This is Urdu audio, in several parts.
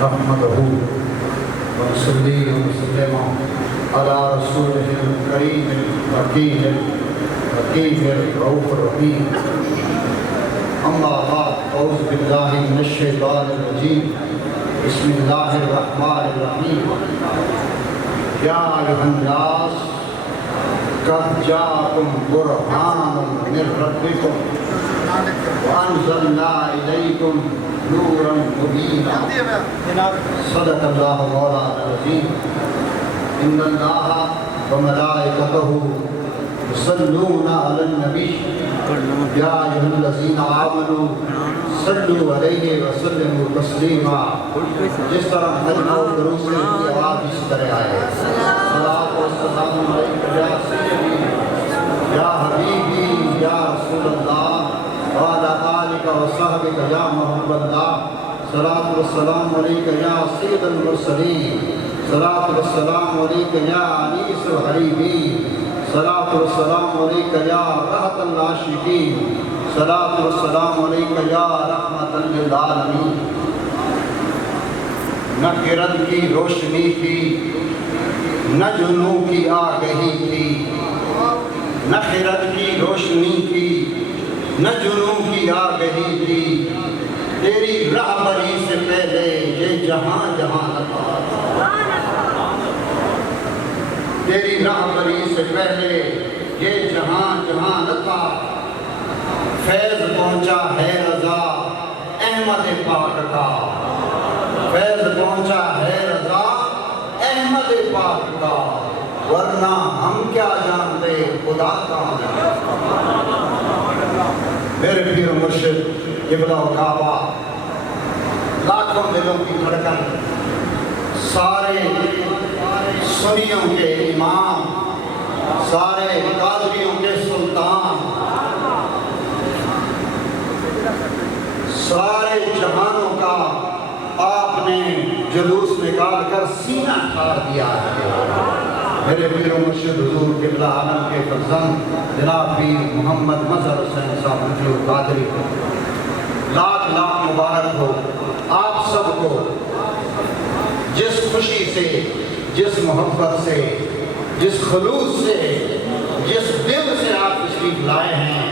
نحمده ونصلي ونسلم على رسوله الكريم الحكيم الحكيم الرؤوف الرحيم. أما بعد، أعوذ بالله من الشيطان الرجيم. بسم الله الرحمن الرحيم. يا أيها الناس قد جاءكم برهان من ربكم وأنزلنا إليكم نورا مبينا. صدق الله مولانا العظيم. إن الله وملائكته يصلون على النبي يا أيها الذين آمنوا صلوا عليه وسلموا تسليما. جس طرح نظم و دروس کی آواز اس طرح آئے. صلاۃ و سلام علیک یا سیدی یا حبیبی یا رسول اللہ وعلی آلک و صحبک یا محبوب اللہ. صلاۃ و سلام علیک یا سید المرسلین. صلاۃ و سلام علیک یا انیس الحبیبی. صلاۃ و سلام علیک یا رحمت العاشقین. صلاۃ و سلام علیک یا رحمت للعالمین. نہ کرن کی روشنی تھی نہ جنوں کی آگہی تھی. نہ خرد کی روشنی تھی نہ جنوں کی آگہی تھی. تیری رہبری سے پہلے یہ جہاں جہاں تھا. تیری رہبری سے پہلے یہ جہاں جہاں نہ تھا. فیض پہنچا ہے رضا احمد پاک کا. فیض پہنچا ہے رضا احمد پاک کا. ورنہ ہم کیا جانتے خدا کہاں جانتے. میرے پیر مرشد قبلہ و کعبہ لاکھوں دلوں کی دھڑکن سارے سنیوں کے امام سارے قادریوں کے سلطان سارے جہانوں کا آپ نے جلوس نکال کر سینہ ٹھار دیا ہے. میرے پیر و مرشد حضور قبلہ عالم کے فرزند جناب پیر محمد مظہر حسین صاحب رضی قادری کو لاکھ لاکھ مبارک ہو. آپ سب کو جس خوشی سے جس محبت سے جس خلوص سے جس دل سے آپ تشریف لائے ہیں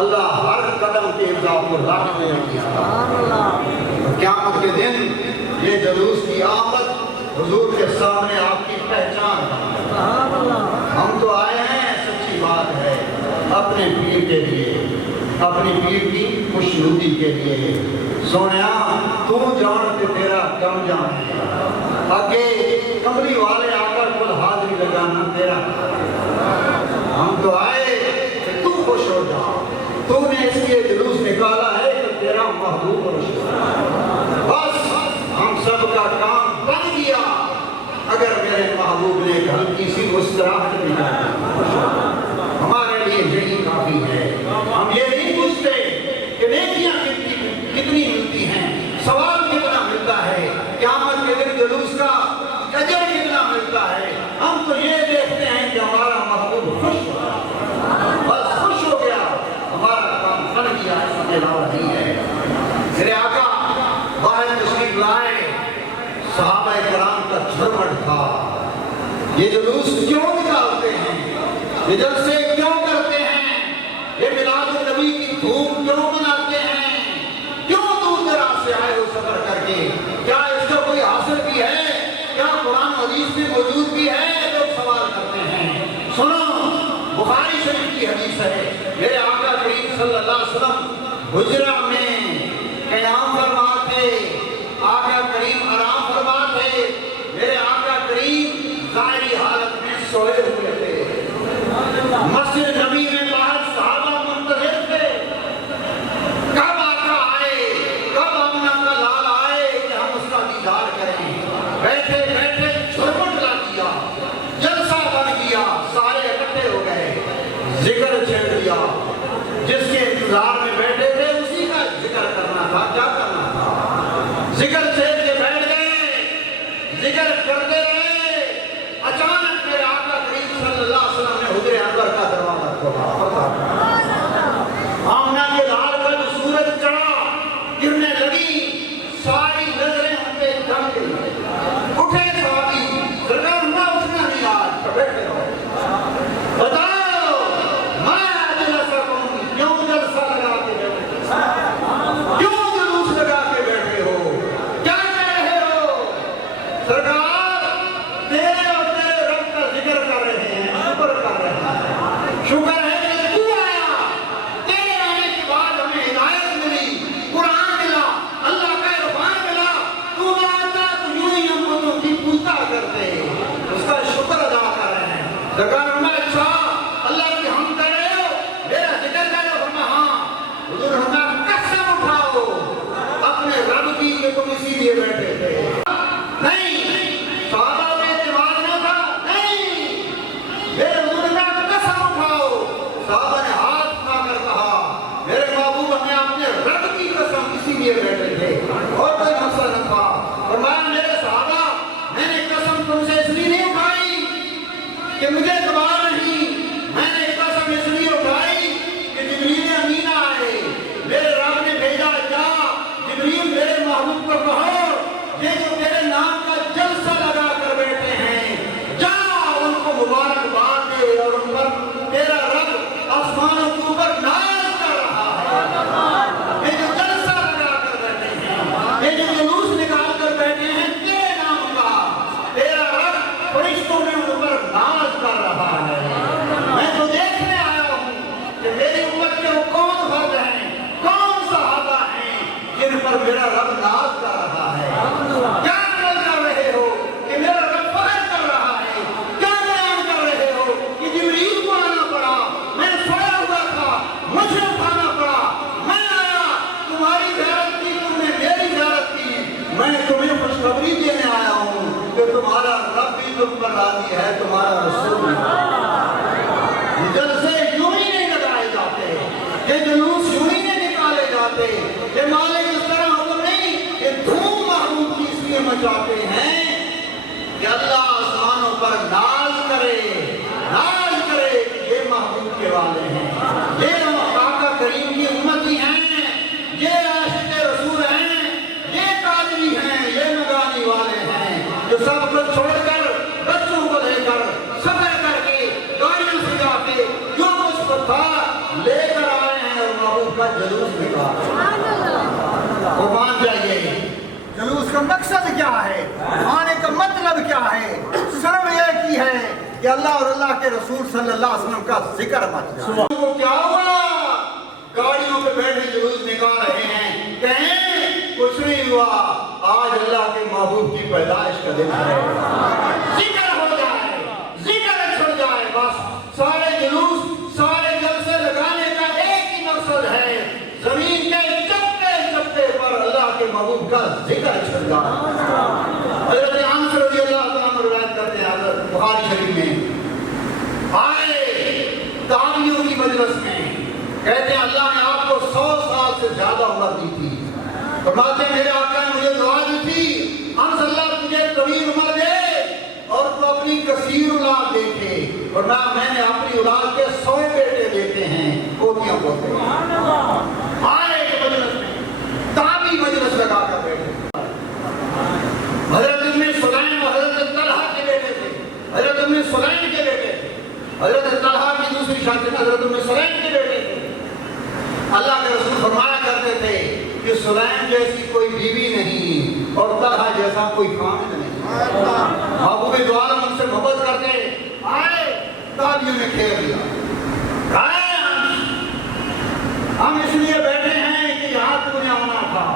اللہ ہر قدم کے ابتدا کو راہ میں کیا. قیامت کے دن یہ جلوس کی آمد حضور کے سامنے آپ کی پہچان. ہم تو آئے ہیں سچی بات ہے اپنے پیر کے لیے اپنی پیر کی خوشنودی کے لیے. سونیا تو جان کے تیرا کم جان ہے. آگے کمری والے آ کر کل حاضری لگانا تیرا. ہم تو آئے کہ تو خوش ہو جا. تو نے اس لیے جلوس نکالا ہے کہ تیرا محبوب خوش ہو. بس ہم سب کا کام بن گیا اگر میرے محبوب نے ہلکی سی مسکراہٹ نکالی. ہمارے لیے یہی کافی ہے. ہم یہ نہیں پوچھتے کہ نیکیاں کتنی ملتی ہیں سوال کتنا ملتا ہے قیامت کے دن جلوس کا اجر کتنا ملتا ہے. ہم تو یہ دیکھتے ہیں کہ ہمارا محبوب خوش ہو بس خوش ہو گیا ہمارا کام بن گیا. اس کے علاوہ نہیں ہے. میرے آقا باہر تشریف لائے صحابہ کرام کا جھرمٹ تھا. یہ جلوس کیوں نکالتے ہیں یہ جلسے کیوں کرتے ہیں یہ میلاد النبی کی دھوم کیوں مناتے ہیں کیوں دور دراز سے آئے ہو سفر کر کے. کیا اس کا کوئی حاصل بھی ہے کیا قرآن حدیث میں موجود بھی ہے. لوگ سوال کرتے ہیں. سنو بخاری شریف کی حدیث ہے میرے آقا کریم صلی اللہ علیہ وسلم حجرہ میں قیام فرما تھے. آقا کریم آرام فرما تھے. میرے آقا کریم ظاہری حالت میں سوئے ہوئے تھے. مسجد نبی میں باہر صحابہ منتظر تھے کب آقا آئے کب آمنہ کا لال آئے کہ ہم اس کا دیدار کریں. بیٹھے بیٹھے جھرمٹ لا دیا جلسہ بن گیا. سارے اکٹھے ہو گئے ذکر چھیڑ دیا. جس کے انتظار میں بیٹھے تھے اسی کا ذکر کرنا تھا. کیا کرنا تھا ذکر چھیڑ کے بیٹھ گئے ذکر کرتے رہے. اچانک میرے آقا کریم صلی اللہ علیہ وسلم نے حجرے اندر کا دروازہ کھولا. آمنہ کے لال پر سورج چڑھا گرنے لگی. ساری نظریں ان پہ جم زکار فرمایا اچھا اللہ کی ہم کر رہے ہو میرا ذکر کر رہے ہو؟ فرمایا ہاں۔ حضور فرمایا قسم اٹھاؤ اپنے رب کی کہ تم اسی لیے بیٹھے تھے؟ نہیں صحابہ میں اعتماد نہ تھا، نہیں میرے حضور نے قسم اٹھاؤ۔ صحابہ نے ہاتھ اٹھا کر کہا میرے محبوب ہمیں اپنے رب کی قسم اسی لیے بیٹھے تھے اور کوئی مسئلہ نہ تھا۔ فرمایا میرے صحابہ میں نے قسم تم سے اس لیے نہیں اٹھائی کہ مجھے اعتبار نہیں، میں نے قسم اس لیے اٹھائی کہ جبریل امین آئے، میرے رب نے بھیجا جا جبریل میرے محبوب کو کہو یہ جو تیرے نام کا جلسہ لگا کر بیٹھے ہیں جا ان کو مبارکباد دے اور ان پر تیرا رب آسمانوں کے اوپر ناز کر رہا ہے۔ یہ جو جلسہ لگا کر بیٹھے ہیں، یہ جو جلوس نکال کر بیٹھے ہیں تیرے نام کا، تیرا رب فرشتوں میں ان پر ناز کر رہا ہے۔ میں تو دیکھنے آیا ہوں کہ میری امت کے وہ کون فرد ہیں، کون صحابہ ہیں جن پر میرا رب ناز کر رہا ہے۔ کیا عمل کر رہے ہو کہ میرا رب فخر کر رہا ہے؟ کیا بیان کر رہے ہو کہ جبریل کو آنا پڑا، میں سویا ہوا تھا مجھے اٹھانا پڑا، میں آیا تمہاری زیارت کی، تم نے میری زیارت کی، میں تمہیں خوشخبری دینے آیا ہوں کہ تمہارا رب بھی تم پر راضی ہے، تمہارا رسول بھی۔ یہ جلسے یوں ہی نہیں لگائے جاتے، یہ جلوس یوں ہی نہیں نکالے جاتے، یہ مالک اس طرح حکم نہیں، یہ دھوم محبوب کی اس لیے مچاتے ہیں کہ اللہ آسمانوں پر ناز کرے کہ یہ محبوب کے والے ہیں، یہ آقا کریم کی امتی ہیں، یہ عاشق رسول ہیں، یہ قادری ہیں، یہ نگانی والے ہیں جو سب کچھ چھوڑ کر بچوں کو لے کر سفر کر کے گاڑیوں سے جا کے جو کچھ تھا لے کر آئے ہیں اور محبوب کا جلوس نکال۔ قربان جائیے جلوس کا مقصد کیا ہے، آنے کا مطلب کیا ہے؟ صرف یہ کی ہے کہ اللہ اور اللہ کے رسول صلی اللہ علیہ وسلم کا ذکر مت جائے۔ وہ کیا ہوا؟ گاڑیوں پہ بیٹھے جلوس نکال رہے ہیں، کہیں کچھ نہیں ہوا، آج اللہ کے محبوب کی پیدائش کا دن ہے، ذکر ہو جائے، ذکر چھڑ جائے، بس سارے جلوس سارے جلسے لگانے کا ایک ہی مقصد ہے، زمین کے چپٹے چپٹے پر اللہ کے محبوب کا ذکر چھڑ جائے۔ حضرت انس رضی اللہ عنہ روایت کرتے ہیں، حضرت بخاری شریف میں آئے تابعیوں کی مجلس میں، کہتے ہیں اللہ نے آپ کو 100 سال سے زیادہ عمر دی تھی، فرماتے ہیں میرے آقا نے مجھے دعا دی تھی انس اللہ تجھے طویل عمر دے اور تو اپنی کثیر اولاد دیکھے، فرمایا میں نے اپنی اولاد کے 100 بیٹے دیتے ہیں، پوتیاں پوتے ہیں۔ آئے مجلس میں تابعی مجلس لگا کر بیٹھے، حضرت ابن سلیم و حضرت طلحہ کے بیٹے تھے، حضرت ابن سلیم کے بیٹے تھے، حضرت طلحہ کی دوسری شادی میں حضرت ابن سلیم کے بیٹے تھے۔ اللہ کے رسول فرمایا کرتے تھے کہ سلیم جیسی کوئی بیوی نہیں اور طلحہ جیسا کوئی خامد نہیں۔ محبوب دو عالم ان سے محبت کرتے آئے، تابعیوں نے کھیر لیا، ہم اس لیے بیٹھے ہیں کہ یہاں تو نے آنا تھا،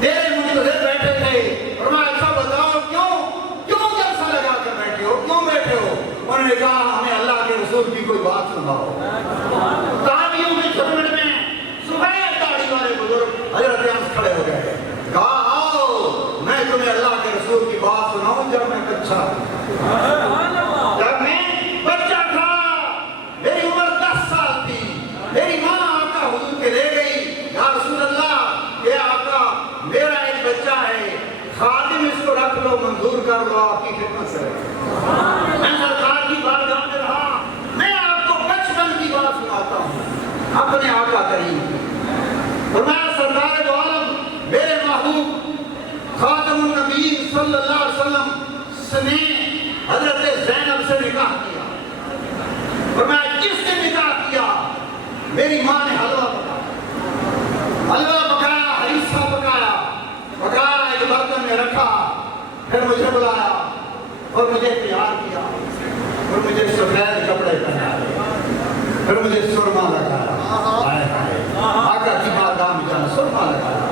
تیرے منتظر بیٹھے تھے، فرمایا اچھا بتاؤ کیوں جلسہ لگا کر بیٹھے ہو، کیوں بیٹھے ہو؟ انہوں نے کہا ہمیں اللہ کے رسول کی کوئی بات سناؤ۔ تابعیوں کے جھگڑ میں سفید داڑھی والے بزرگ حضرت انس کھڑے ہو گئے، کہا آؤ میں تمہیں اللہ کے رسول کی بات سناؤں۔ جب میں بچہ تھا، میری عمر 10 سال تھی، میری ماں آقا حضور کے لے گئی، یا رسول اللہ یہ آقا میرا ایک بچہ ہے، خادم اس کو رکھ لو، منظور کر لو، آپ کی خدمت سے میں سرکار کی بارگاہ میں رہا، میں آپ کو بچپن کی بات سناتا ہوں اپنے آقا کریم کی۔ فرمایا سرکار دو عالم میرے محبوب خاتم النبیین صلی اللہ علیہ وسلم نے حضرت زینب سے نکاح کیا، فرمایا کس نے نکاح کیا؟ میری ماں نے حلوہ پکایا، ہریسہ پکایا ایک برتن میں رکھا، پھر مجھے بلایا اور مجھے پیار کیا اور مجھے سفید کپڑے پہنائے، پھر مجھے سرما لگایا، آقا کی بارگاہ میں جانا سرما لگایا،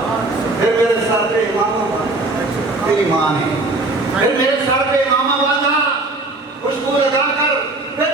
پھر میرے سر پہ امامہ باندھا، میری ماں نے پھر میرے سر پہ امامہ باندھا، خوشبو لگا کر پھر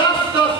10-10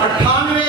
98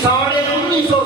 1950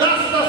10-10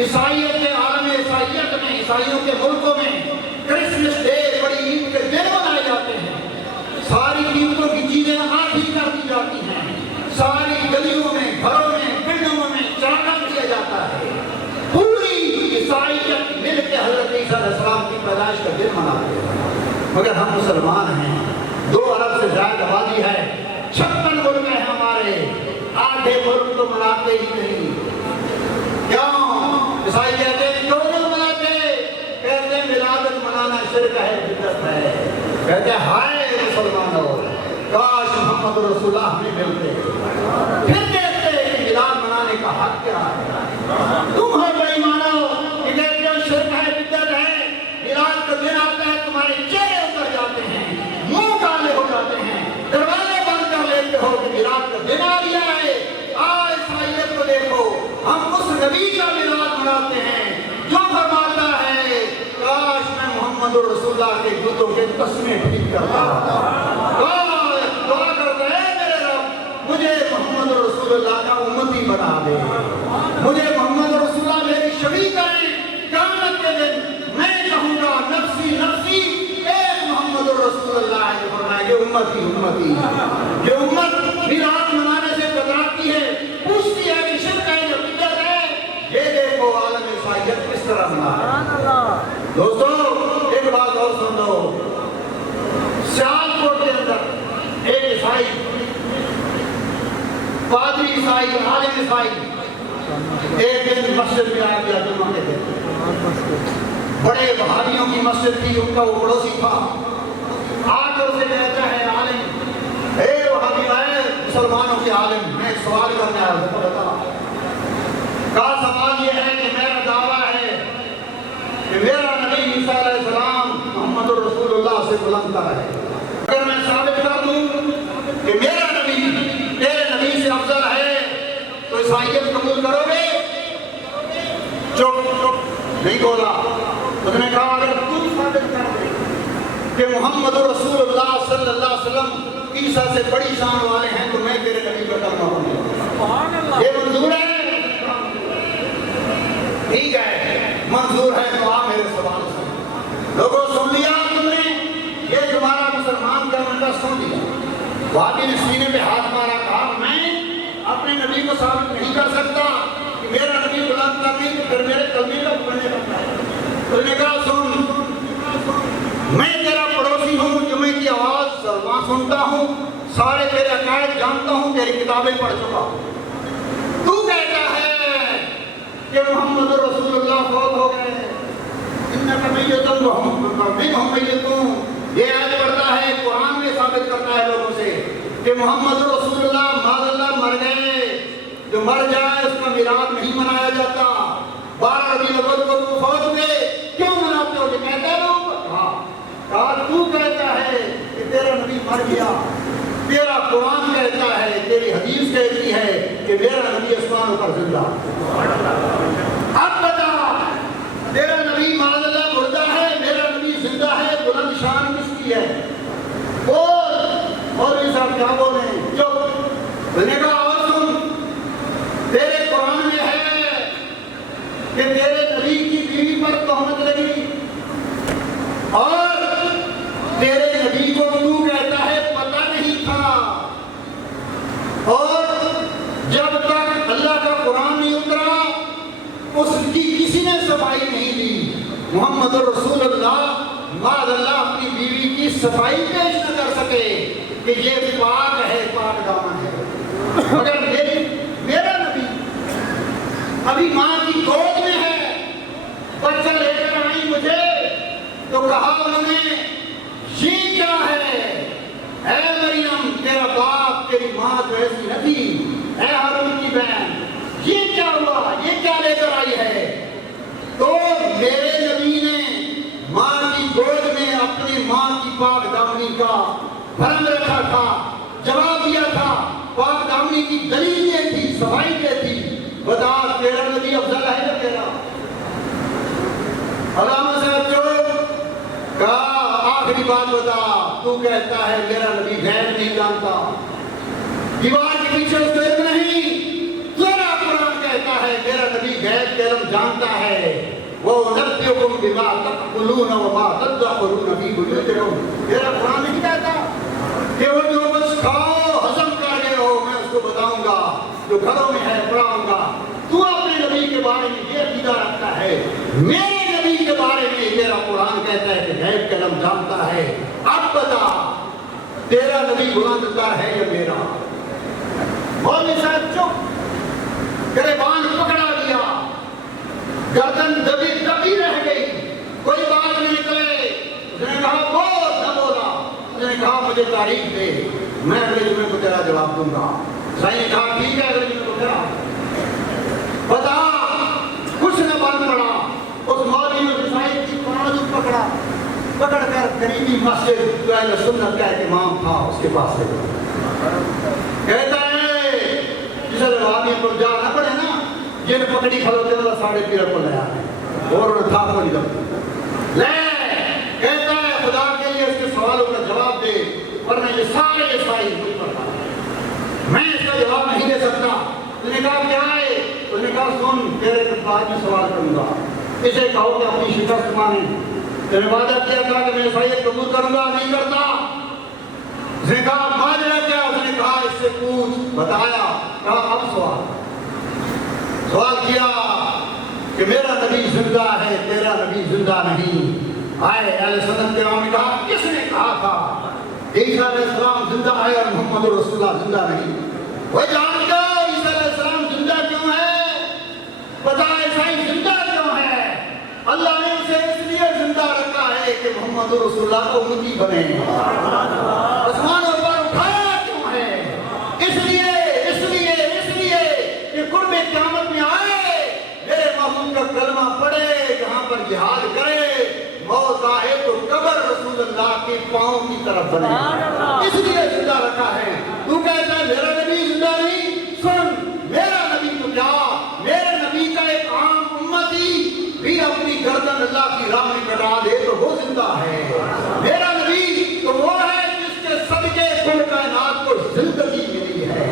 عیسائیت کے عالم عیسائیت میں، عیسائیوں کے ملکوں میں کرسمس ڈے، بڑی عید کے دن منائے جاتے ہیں۔ ساری قیمتوں کی چیزیں آدھی کر دی جاتی ہیں، ساری گلیوں میں، گھروں میں، بلڈنگوں میں چراغاں کیا جاتا ہے۔ پوری عیسائیت مل کے حضرت عیسیٰ علیہ السلام کی پیدائش کا دن مناتے ہیں، مگر ہم مسلمان ہیں، 2 ارب سے زائد آبادی ہے، 56 ملک ہیں ہمارے، آدھے ملک تو مناتے ہی نہیں۔ کیوں؟ عیسائی کہتے ہیں کیوں نہیں مناتے؟ کہتے ہیں ولادت منانا شرک ہے، بدعت ہے۔ کہتے ہیں ہائے مسلمانوں، کاش محمد رسول اللہ ہمیں ملتے، پھر کہتے ہیں کہ میلاد منانے کا حق کیا ہے؟ تم ہو بے ایمانو کہ کہتے ہو شرک ہے، بدعت ہے، میلاد کا دن آتا ہے تمہارے چہرے اتر جاتے ہیں، منہ کالے ہو جاتے ہیں، دروازے بند کر لیتے ہو کہ میلاد کا دن آ گیا ہے۔ آج عیسائیت کو دیکھو، ہم اس نبی کا میلاد مناتے ہیں جو فرماتا ہے کاش میں محمد رسول اللہ کے جوتوں کے تسمے ٹھیک کرتا ہوتا، دعا کرتا ہے میرے رب مجھے محمد رسول اللہ کا امتی بنا دے، مجھے محمد رسول اللہ میری شفیع کریں، قیامت کے دن میں کہوں گا نفسی نفسی، ایک محمد رسول اللہ نے فرمایا کہ امتی امتی، کہ امت میلاد منانے سے کتراتی ہے، پوچھتی ہے کہ شرک ہے یا بدعت ہے۔ یہ دیکھو عالم عیسائیت کس طرح منا۔ دوستو ایک بات اور سن لو، سیالکوٹ کے اندر ایک عیسائی، پادری عیسائی، عالم عیسائی ایک دن مسجد میں آ گیا جمعہ کے دن، بڑے وہابیوں کی مسجد تھی، ان کا وہ پڑوسی تھا، آ کر اسے کہتا ہے عالم، اے وہابی اے مسلمانوں کے عالم، میں سوال کرنے آیا ہوں، بتا۔ کہا سوال یہ ہے کہ میرا دعویٰ ہے کہ میرا نبی عیسیٰ علیہ السلام محمد رسول اللہ سے بلند تر ہے، اگر میں ثابت کر دوں کہ میرا نبی تیرے نبی سے افضل ہے تو عیسائیت قبول کرو گے؟ چپ نہیں بولا۔ اس نے کہا اگر تم ثابت کر دے کہ محمد رسول اللہ صلی اللہ علیہ وسلم عیسیٰ سے بڑی شان والے ہیں تو میں تیرے نبی کا کلمہ پڑھوں۔ یہ منظور ہے؟ ٹھیک ہے منظور ہے تو آپ میرے سوال سن۔ لوگوں سن لیا تم نے؟ یہ تمہارا مسلمان کرنے کا سن لیا۔ وہابی نے سینے پہ ہاتھ مارا، کہا میں اپنے نبی کو ثابت نہیں کر سکتا کہ میرا نبی بلند کر دی تو پھر میرے کلمے کا پڑھنے لگتا ہے۔ اس نے کہا سن، میں تیرا پڑوسی ہوں، جمعے کی آواز وہاں سنتا ہوں، سارے تیرے عقائد جانتا ہوں، تیری کتابیں پڑھ چکا ہوں۔ تو کہتا ہے کہ محمد رسول اللہ فوت ہو گئے، انک میتٌ وہم میتون، یہ آیت پڑھتا ہے، قرآن میں ثابت کرتا ہے لوگوں سے کہ محمد رسول اللہ معاذ اللہ مر گئے، جو مر جائے اس کا میلاد نہیں منایا جاتا۔ 12 ربیع الاول کو وہ فوت ہوئے، کیوں مناتے ہو؟ یہ کہتا ہے لوگ۔ کہا تو کہتا ہے کہ تیرا نبی مر گیا، تیرا قرآن کہتا ہے، تیری حدیث کہتی ہے کہ میرا نبی آسمانوں پر زندہ۔ اب بتا، تیرا نبی معاذ اللہ مردہ ہے، میرا نبی زندہ ہے، بلند شان کس کی ہے؟ مولوی صاحب کیا بولے ہیں؟ چپ۔ میں نے کہا اور سن، تیرے قرآن میں ہے کہ تیرے نبی کی بیوی پر تہمت لگی، اور تیرے نبی کو تو کہتا ہے پتہ نہیں تھا، اور جب تک اللہ کا قرآن نہیں اترا اس کی کسی نے صفائی نہیں دی۔ محمد رسول اللہ معاذ اللہ اپنی بیوی کی صفائی پیش نہ کر سکے کہ یہ پاک ہے، پاک دامن ہے، مگر میرا نبی ابھی ماں کی گود میں ہے، بچہ لے کر آئی مجھے تو کہا انہوں نے یہ کیا ہے؟ اے مریم تیرا باپ تیری ماں تو ایسی نہ تھی، اے ہارون کی بہن یہ کیا ہوا، یہ کیا لے کر آئی ہے؟ تو میرے نبی نے ماں کی گود میں اپنی ماں کی پاک دامنی کا بھرم رکھا تھا، جواب دیا تھا، پاک دامنی کی دلیل یہ تھی، صفائی یہ تھی۔ بتا تیرا نبی افضل ہے یا تیرا؟ علامہ صاحب جو کہا آخری بات بتا، تو کہتا ہے میرا نبی غیب نہیں جانتا، دیوار کے پیچھے اس کو علم نہیں، تیرا قرآن کہتا ہے میرا نبی غیب کے علم جانتا انبئکم بما تأکلون وما تدخرون فی بیوتکم. میرا قرآن نہیں کہتا کہ وہ جو کچھ کھاؤ ہضم کر گئے ہو میں اس کو بتاؤں گا، جو گھروں میں ہے پڑھاؤں گا. تو اپنے نبی کے بارے میں یہ عقیدہ رکھتا ہے، میرے نبی کے بارے میں میرا قرآن کہتا ہے کہ غیب کا علم جانتا ہے. اب بتا تیرا نبی بلند تر ہے یا میرا؟ مولوی صاحب چپ، گریبان پکڑا دیا، گردن دبی رہ گئی، کوئی بات نہیں نکلے. اس نے کہا بول، نہ بولا. اس نے کہا مجھے تاریخ دے، میں اگلے جمعے کو تیرا جواب دوں گا. سائیں نے کہا ٹھیک ہے، اگلے جمعے کو تیرا بتا. کچھ نہ بن پڑا. اس مولوی نے سائیں کی بازو پکڑ کر قریبی مسجد جو اہل سنت کا ایک امام تھا اس کے پاس سے کہتا ہے جسے آدمی کو جا نہ پڑے نا، جن پکڑی کھلوتے والا ساڑھے پیر کو لے آئے اور تھا کو نہیں لگتا لے. کہتا ہے خدا کے لیے اس کے سوالوں کا جواب دے، ورنہ یہ سارے عیسائی مجھ پر پڑا، میں اس کا جواب نہیں دے سکتا. اس نے کہا کیا ہے؟ اس نے کہا سن، تیرے بعد میں سوال کروں گا، اسے کہو کہ اپنی شکست مانے. میں نے وعدہ کیا تھا کہ میں عیسائیت قبول کروں گا، نہیں کرتا. اس نے کہا ماجرا کیا؟ اس نے کہا اس سے پوچھ. بتایا. کہا اب سوال کیا کہ میرا نبی زندہ ہے، تیرا نبی زندہ نہیں. آئے اہل سنت کے امام نے کہا کس نے کہا تھا عیسیٰ علیہ السلام زندہ ہے اور محمد رسول اللہ زندہ نہیں؟ وہ جانتا عیسیٰ علیہ السلام زندہ کیوں ہے؟ بتا عیسائی زندہ کیوں ہے؟ اللہ نے اسے اس لیے زندہ رکھا ہے کہ محمد رسول اللہ کو امتی بنے. آسمانوں پر اٹھایا کیوں ہے؟ اس لیے کہ قرب قیامت میں آئے، میرے محبوب کا کلمہ پڑھے، یہاں پر جہاد کرے، موت آئے تو قبر رسول اللہ کے پاؤں کی طرف بنے. اس لیے زندہ رکھا ہے. تو کہتا ہے میرا نبی زندہ نہیں؟ سن، میرا نبی تو کیا، میرے نبی کا ایک عام امتی بھی اپنی گردن اللہ کی راہ میں کٹا دے تو وہ زندہ ہے. میرا نبی تو وہ ہے جس کے صدقے کل کائنات کو زندگی ملی ہے.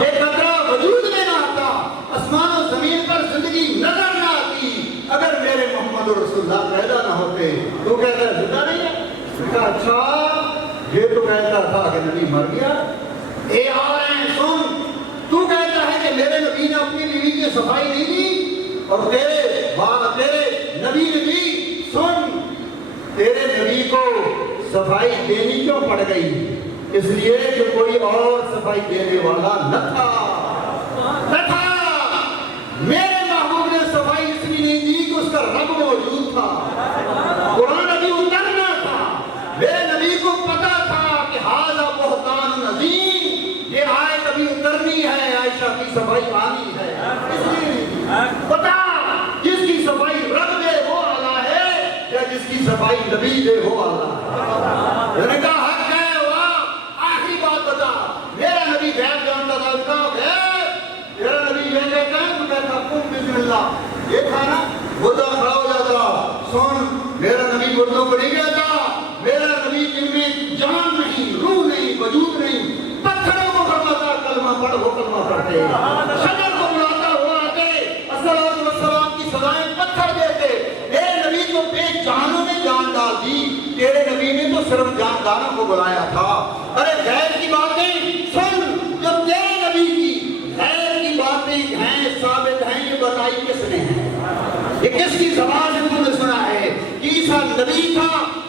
ایک قطرہ وجود میں نہ آتا، آسمان و زمین پر زندگی نظر نہ آتی اگر میرے محمد رسول اللہ پیدا نہ ہوتے. تو کہتا ہے زندہ نہیں ہے؟ کہا اچھا، یہ تو کہتا تھا کہ نبی مر گیا. اے آ رہے ہیں سن، تو کہتا ہے کہ میرے نبی نے اپنی بیوی کی صفائی نہیں دی، اور تیرے نبی نے دی. سن، تیرے نبی کو صفائی دینی کیوں پڑ گئی؟ اس لیے کہ کوئی اور صفائی دینے والا نہ تھا. میرے محبوب نے صفائی اس لیے نہیں دی کہ اس کا رب موجود تھا، قرآن ابھی اترنا تھا. میرے نبی کو پتا تھا کہ ھذا بہتان عظیم، یہ آیت ابھی اترنی ہے، عائشہ کی صفائی آنی ہے. اس لیے پتا جس کی صفائی رب دے وہ اللہ ہے، یا جس کی صفائی نبی دے وہ اللہ ہے. میں نے کہا حق ہے. واہ، آخری بات بتا، میرا نبی غیب جانتا تھا. اس کا غیب میرا نبی یہ کہتا ہے تو کہتا قم بسم اللہ، یہ تھا نا مردہ کھڑا ہو جاتا. سن، میرا نبی مردوں کو نہیں کہتا. میرا نبی جن میں جان نہیں، روح نہیں، وجود نہیں، پتھروں کو فرماتا کلمہ پڑھ، وہ کلمہ پڑھتے. شجر کو بلاتا ہوا آتے، الصلوۃ والسلام کی سزائیں پتھر دیتے. میرے نبی تو بے جانوں نے جان ڈال دی، تیرے نبی نے تو صرف جانداروں کو بلایا تھا. ارے غیب کی باتیں سن، جو تیرے نبی کی غیب کی باتیں ہیں، ثابت ہیں، یہ بتائی کس نے ہے؟ یہ کس کی زبان سے تم نے سنا ہے؟ عیسیٰ نبی تھا،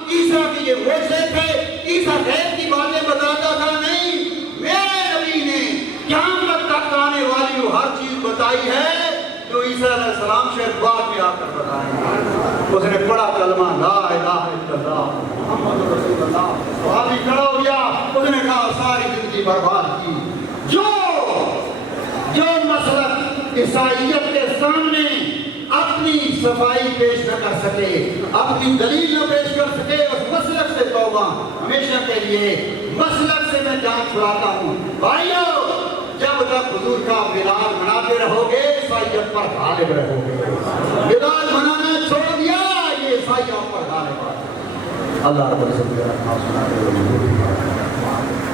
عیسیٰ کی یہ معجزے تھے، عیسیٰ غیب کی باتیں بتاتا تھا؟ نہیں، میرے نبی نے قیامت تک آنے والی وہ ہر چیز بتائی ہے جو عیسیٰ علیہ السلام شاید بعد میں آ کر بتائیں. اس نے پڑھا کلمہ لا الہ الا اللہ محمد رسول اللہ. صحابی کھڑا ہو گیا، اس نے کہا ساری زندگی برباد کی. جو مسلک عیسائیت کے سامنے اپنی صفائی پیش نہ کر سکے، اپنی دلیل نہ پیش کر سکے، اس مسلک سے توبہ ہمیشہ کے لیے. مسلک سے میں جان چھڑاتا ہوں. بھائیو، جب تک حضور کا میلاد مناتے رہو گے عیسائیت پر غالب رہو گے. میلاد منانا چھوڑ دیا، یہ عیسائی آپ پر غالب آ. اللہ رب العزت